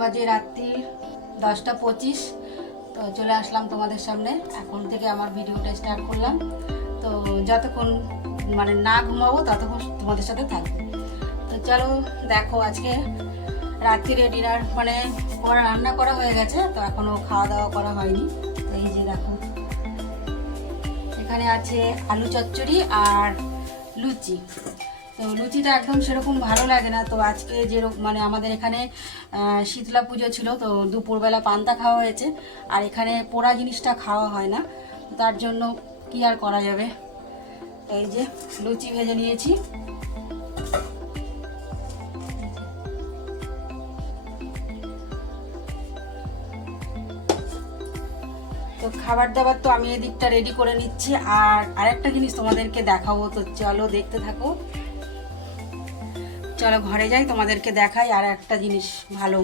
বাজে রাত্রি 10টা 25। তো চলে আসলাম তোমাদের সামনে। এখন থেকে আমার ভিডিওটা স্টার্ট করলাম। তো যতক্ষণ মানে না ঘুমাবো ততক্ষণ তোমাদের সাথে থাকবো। তো চলো দেখো, আজকে রাত্রিরে ডিনার মানে রান্না করা হয়ে গেছে, তো এখনও খাওয়া দাওয়া করা হয়নি। তো এই যে দেখো, এখানে আছে আলু চচ্চড়ি আর লুচি। তো লুচিটা একদম সেরকম ভালো লাগে না। তো আজকে যেরকম মানে আমাদের এখানে শীতলা পুজো ছিল, তো দুপুরবেলা পান্তা খাওয়া হয়েছে, আর এখানে পোড়া জিনিসটা খাওয়া হয় না। তার জন্য কি আর করা যাবে। এই যে লুচি ভেজে নিয়েছি। তো খাবার দাবার তো আমি এদিকটা রেডি করে নিচ্ছি, আর আরেকটা জিনিস তোমাদেরকে দেখাবো। তো চলো দেখতে থাকো। চলো ঘরে যাই, তোমাদেরকে দেখাই আর একটা জিনিস ভালো।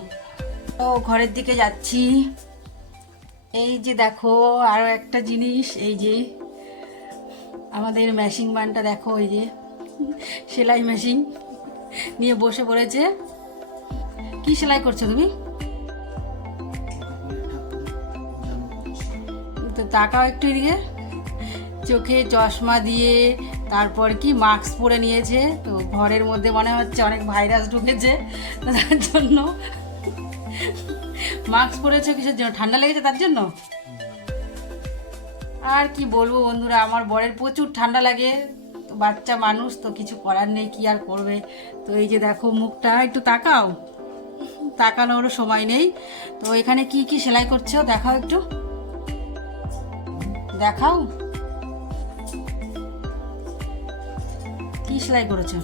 তো ঘরের দিকে যাচ্ছি। এই যে দেখো আরও একটা জিনিস, এই যে আমাদের মেশিন ম্যানটা দেখো, এই যে সেলাই মেশিন নিয়ে বসে পড়েছে। কি সেলাই করছো তুমি? তো তাকাও একটু এদিকে। চোখে চশমা দিয়ে তারপর কি মাস্ক পরে নিয়েছে। তো ঘরের মধ্যে মনে হচ্ছে অনেক ভাইরাস ঢুকেছে, তার জন্য মাস্ক পরেছে। কিসের জন্য? ঠান্ডা লেগেছে তার জন্য। আর কি বলবো বন্ধুরা, আমার বরের প্রচুর ঠান্ডা লাগে। তো বাচ্চা মানুষ, তো কিছু করার নেই, কি আর করবে। তো এই যে দেখো মুখটা, একটু তাকাও, তাকানোরও সময় নেই। তো এখানে কি কি সেলাই করছো দেখাও, একটু দেখাও কি সেলাই করেছো।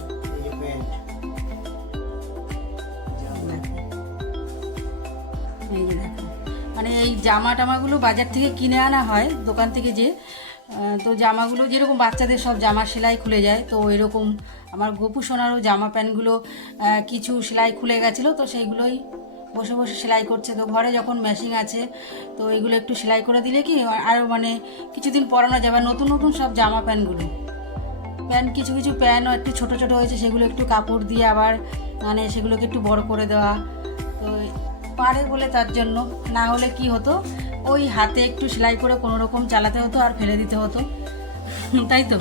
এই যে দেখো, মানে এই জামা টামাগুলো বাজার থেকে কিনে আনা হয় দোকান থেকে, যে তো জামাগুলো যেরকম বাচ্চাদের সব জামা সেলাই খুলে যায়, তো এরকম আমার গপু সোনারও জামা প্যান্টগুলো কিছু সেলাই খুলে গেছিলো, তো সেইগুলোই বসে বসে সেলাই করছে। তো ঘরে যখন মেশিন আছে, তো এগুলো একটু সেলাই করে দিলে কি আরও মানে কিছুদিন পরানো যাবে। নতুন নতুন সব জামা প্যান্টগুলো, প্যান্ট কিছু কিছু প্যান্টও একটু ছোটো ছোটো হয়েছে, সেগুলো একটু কাপড় দিয়ে আবার মানে সেগুলোকে একটু বড় করে দেওয়া। তো পারে বলে তার জন্য, না হলে কি হতো, ওই হাতে একটু সেলাই করে কোনো রকম চালাতে হতো আর ফেলে দিতে হতো, তাই তো।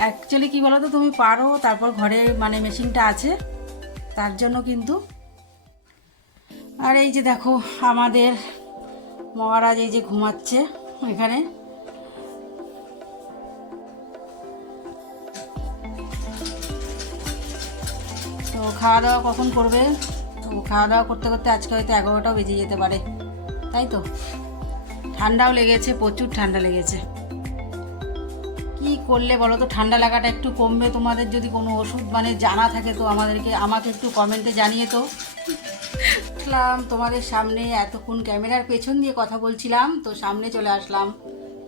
অ্যাকচুয়ালি কী বলো তো, তুমি পারো, তারপর ঘরে মানে মেশিনটা আছে তার জন্য কিন্তু। আর এই যে দেখো আমাদের মহারাজ এই যে ঘুমাচ্ছে এখানে। তো খাওয়া দাওয়া কখন করবে? তো খাওয়া দাওয়া করতে করতে আজকে হয়তো 11টাও বেজে যেতে পারে, তাই তো। ঠান্ডাও লেগেছে, প্রচুর ঠান্ডা লেগেছে। কি করলে বলো তো ঠান্ডা লাগাটা একটু কমবে? তোমাদের যদি কোনো ওষুধ মানে জানা থাকে তো আমাকে একটু কমেন্টে জানিয়ে তো। আসলাম তোমাদের সামনে, এতক্ষণ ক্যামেরার পেছন দিয়ে কথা বলছিলাম, তো সামনে চলে আসলাম।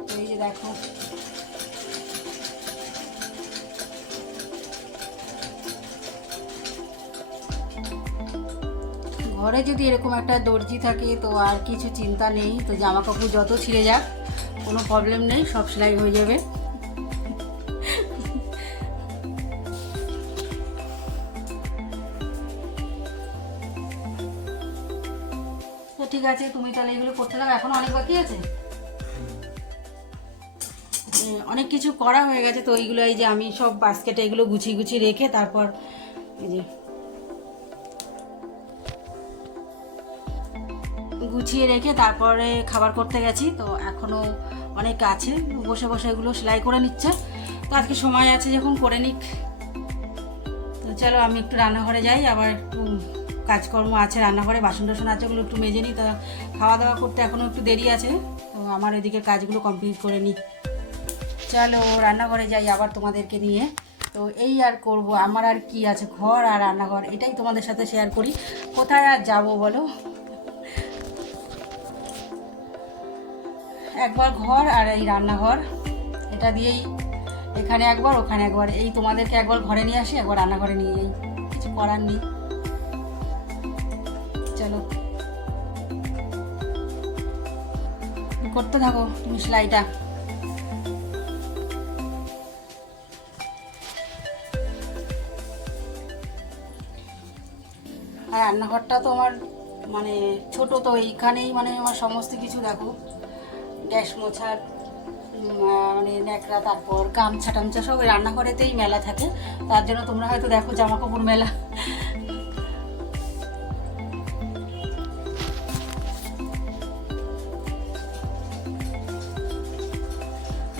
তো এই যে দেখো, ঘরে যদি এরকম একটা দর্জি থাকে তো আর কিছু চিন্তা নেই। তো জামা কাপড় যত ছিঁড়ে যাক কোনো প্রবলেম নেই, সব সেলাই হয়ে যাবে। তো ঠিক আছে, তুমি তাহলে এগুলো করতে লাগো। এখনো অনেক বাকি আছে, অনেক কিছু করা হয়ে গেছে। তো এইগুলো এই যে আমি সব বাস্কেটে এগুলো গুছিয়ে গুছিয়ে রেখে তারপর এই যে গুছিয়ে রেখে তারপরে খাবার করতে গেছি। তো এখনও অনেক আছে, বসে বসে এগুলো সেলাই করে নিচ্ছে। তো আজকে সময় আছে যখন করে নিক। তো চলো আমি একটু রান্নাঘরে যাই, আবার একটু কাজকর্ম আছে রান্নাঘরে, বাসন টাসন আছে, ওগুলো একটু মেজে নিই। তা খাওয়া দাওয়া করতে এখনও একটু দেরি আছে, তো আমার এদিকে কাজগুলো কমপ্লিট করে নিই। চলো রান্নাঘরে যাই আবার তোমাদেরকে নিয়ে। তো এই আর করব, আমার আর কি আছে, ঘর আর রান্নাঘর, এটাই তোমাদের সাথে শেয়ার করি। কোথায় আর যাবো বলো, একবার ঘর আর এই রান্নাঘর, এটা দিয়েই এখানে একবার ওখানে একবার, এই তোমাদেরকে একবার ঘরে নিয়ে আসি, একবার রান্নাঘরে নিয়ে যাই, কিছু করার নেই। চলো করতে থাকো তুমি সেলাইটা। আর রান্নাঘরটা তো আমার মানে ছোট, তো এইখানেই মানে আমার সমস্ত কিছু দেখো, গ্যাস মোছার মানে ন্যাকড়া, তারপর গামছা টামছা সব ওই রান্নাঘরেতেই মেলা থাকে। তার জন্য তোমরা হয়তো দেখো জামা কাপড় মেলা।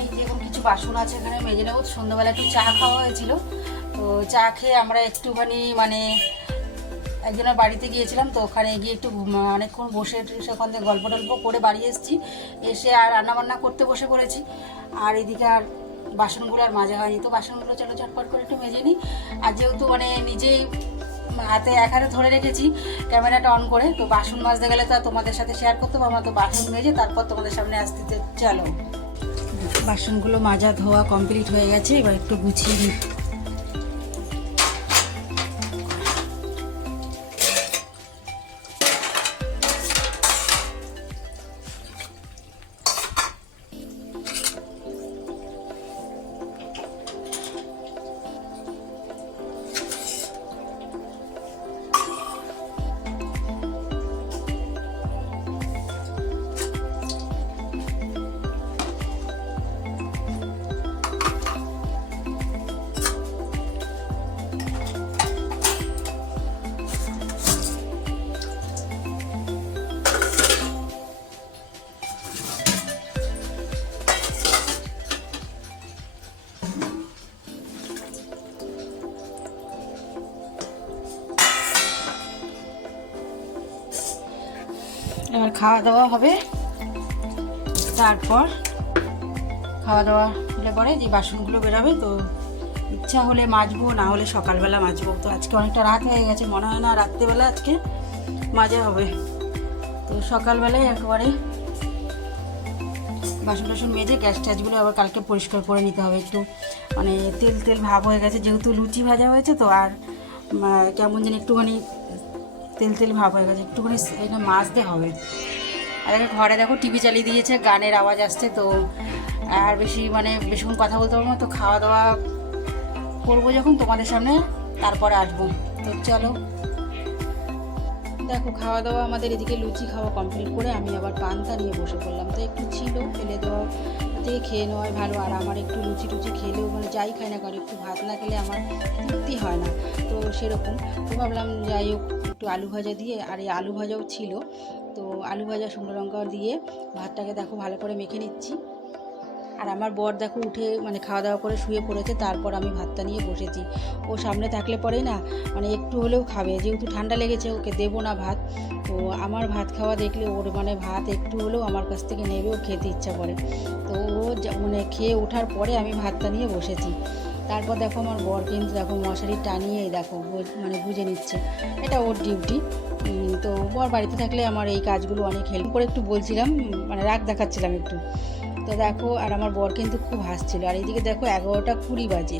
এই যেরকম কিছু বাসন আছে এখানে মেজে নেবো। সন্ধ্যাবেলা একটু চা খাওয়া হয়েছিল, তো চা খেয়ে আমরা একটুখানি মানে একজনের বাড়িতে গিয়েছিলাম, তো ওখানে গিয়ে একটু অনেকক্ষণ বসে সেখান থেকে গল্প টল্প করে বাড়ি এসেছি। এসে আর রান্নাবান্না করতে বসে পড়েছি। আর এদিকে আর বাসনগুলো আর মাজা হয়নি, তো বাসনগুলো চলো ঝটপট করে একটু মেজে নিই। আর যেহেতু মানে নিজেই হাতে এক হাতে ধরে রেখেছি ক্যামেরাটা অন করে, তো বাসন মাজতে গেলে তো আর তোমাদের সাথে শেয়ার করতে পারবো না, তো বাসন মেজে তারপর তোমাদের সামনে আসতে। চলো, বাসনগুলো মাজা ধোয়া কমপ্লিট হয়ে গেছে, এবার একটু গুছিয়ে নিই। এবার খাওয়া দাওয়া হবে, তারপর খাওয়া দাওয়া হলে পরে যে বাসনগুলো বেরোবে, তো ইচ্ছা হলে মাজবো, না হলে সকালবেলা মাজবো। তো আজকে অনেকটা রাত হয়ে গেছে, মনে হয় না রাত্রিবেলা আজকে মাজা হবে। তো সকালবেলায় একেবারে বাসন টাসন মেজে গ্যাস ট্যাসগুলো আবার কালকে পরিষ্কার করে নিতে হবে। একটু মানে তেল তেল ভাব হয়ে গেছে, যেহেতু লুচি ভাজা হয়েছে, তো আর কেমন যেন একটুখানি তেল তেল ভাব হয়ে গেছে, একটুখানি এটা মাজতে হবে। আর ঘরে দেখো টিভি চালিয়ে দিয়েছে, গানের আওয়াজ আসছে, তো আর বেশি মানে বেশিক্ষণ কথা বলতে পারবো না। তো খাওয়া দাওয়া করবো যখন তোমাদের সামনে, তারপরে আসবো। তো চলো, দেখো খাওয়া দাওয়া আমাদের এদিকে লুচি খাওয়া কমপ্লিট করে আমি আবার পান্তা নিয়ে বসে পড়লাম। তো একটু ছিল ফেলে দেওয়া থেকে খেয়ে নেওয়াই ভালো। আর আমার একটু লুচি টুচি খেলেও মানে যাই খাই না, কারণ একটু ভাত না খেলে আমার তৃপ্তি হয় না, তো সেরকম। তো ভাবলাম যাই হোক একটু আলু ভাজা দিয়ে, আর এই আলু ভাজাও ছিল, তো আলু ভাজা শুকনো লঙ্কা দিয়ে ভাতটাকে দেখো ভালো করে মেখে নিচ্ছি। আর আমার বর দেখো উঠে মানে খাওয়া দাওয়া করে শুয়ে পড়েছে, তারপর আমি ভাতটা নিয়ে বসেছি। ও সামনে থাকলে পরেই না মানে একটু হলেও খাবে, যেহেতু ঠান্ডা লেগেছে ওকে দেবো না ভাত, তো আমার ভাত খাওয়া দেখলে ওর মানে ভাত একটু হলেও আমার কাছ থেকে নেবেও, খেতে ইচ্ছা করে। তো ও মানে খেয়ে ওঠার পরে আমি ভাতটা নিয়ে বসেছি। তারপর দেখো আমার বর কিন্তু দেখো মশারি টানিয়েই দেখো মানে বুঝে নিচ্ছে, এটা ওর ডিউটি। তো বর বাড়িতে থাকলে আমার এই কাজগুলো অনেক হেল্প করে, একটু বলছিলাম মানে রাগ দেখাচ্ছিলাম একটু। তো দেখো আর আমার বর কিন্তু খুব হাসছিল। আর এইদিকে দেখো 11:20 বাজে,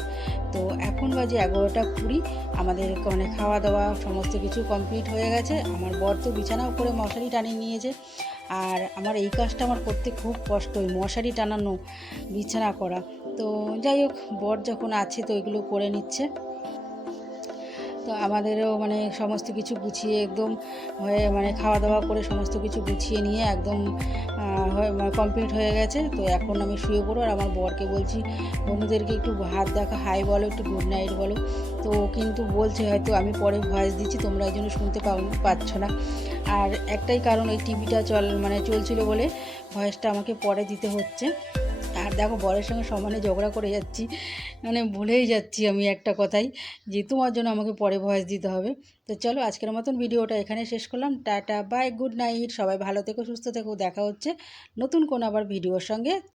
তো এখন বাজে 11:20। আমাদের মানে খাওয়া দাওয়া সমস্ত কিছু কমপ্লিট হয়ে গেছে। আমার বর তো বিছানাও করে মশারি টানিয়ে নিয়েছে। আর আমার এই কাজটা আমার করতে খুব কষ্ট, ওই মশারি টানানো, বিছানা করা। তো যাই হোক বর যখন আছে তো এগুলো করে নিচ্ছে। তো আমাদেরও মানে সমস্ত কিছু গুছিয়ে একদম হয়ে মানে খাওয়া দাওয়া করে সমস্ত কিছু গুছিয়ে নিয়ে একদম কমপ্লিট হয়ে গেছে। তো এখন আমি শুয়ে পড়বো। আর আমার বরকে বলছি বন্ধুদেরকে একটু হাত দেখা হাই বলো, একটু গুড নাইট বলো। তো কিন্তু বলছে হয়তো আমি পরে ভয়েস দিচ্ছি, তোমরা এই জন্য শুনতে পাচ্ছ না। আর একটাই কারণ, ওই টিভিটা চলছিল বলে ভয়েসটা আমাকে পরে দিতে হচ্ছে। আর দেখো বরের সঙ্গে সমানে ঝগড়া করে যাচ্ছি, মানে ভুলেই যাচ্ছি আমি একটা কথাই, যে তোমার জন্য আমাকে পরে ভয়েস দিতে হবে। তো চলো আজকের মতন ভিডিওটা এখানে শেষ করলাম। টাটা বাই, গুড নাইট, সবাই ভালো থেকো, সুস্থ থেকো। দেখা হচ্ছে নতুন কোনো আবার ভিডিওর সঙ্গে।